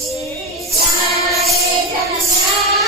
Shri Sare Dhamma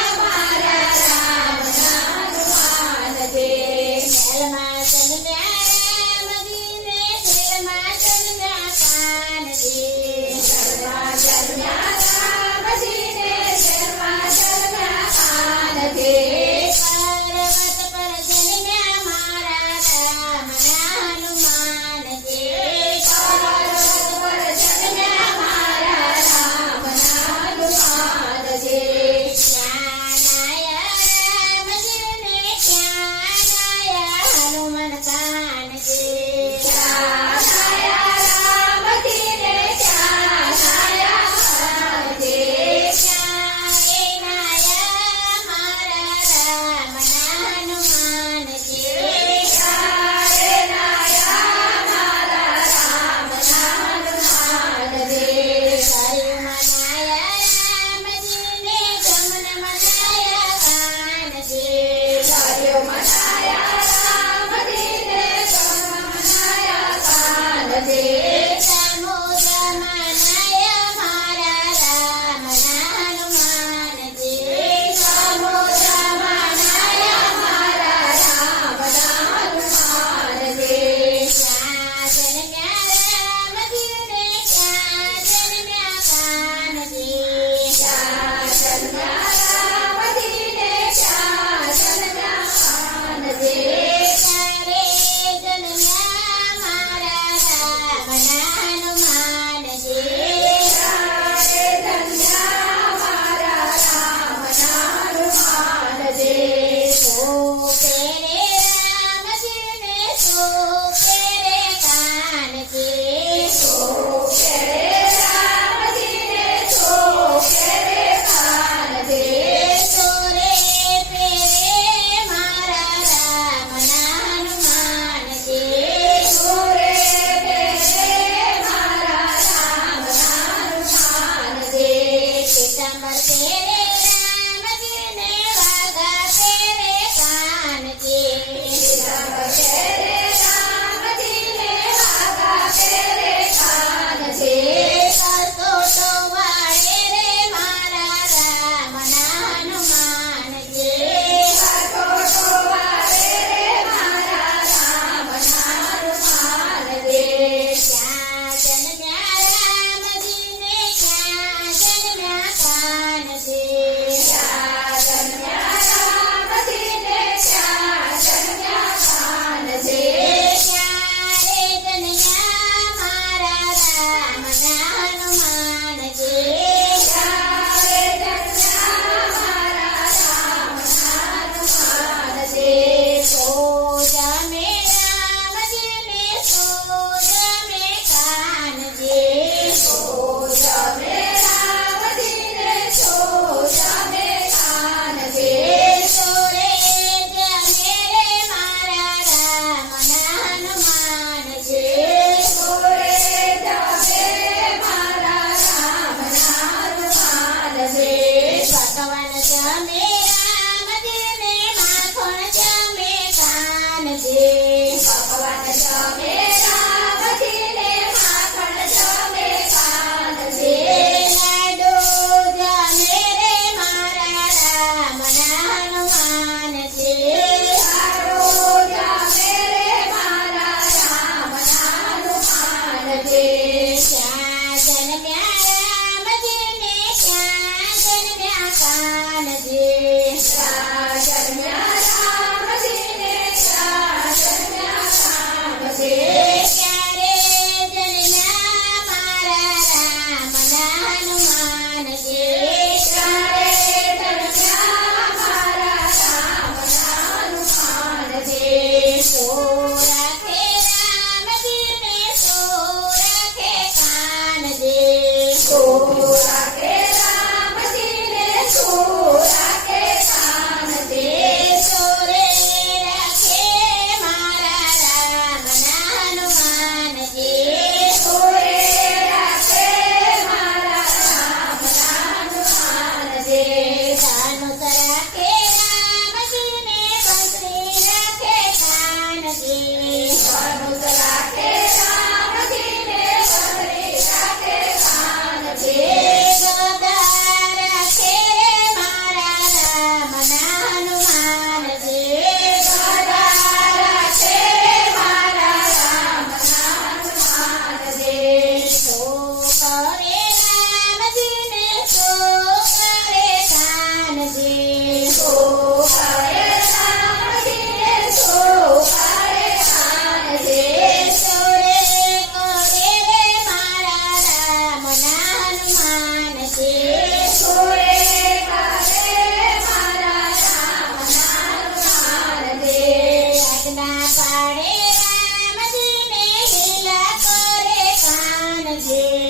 પાડે રામજી મેલા કરે કાનજી.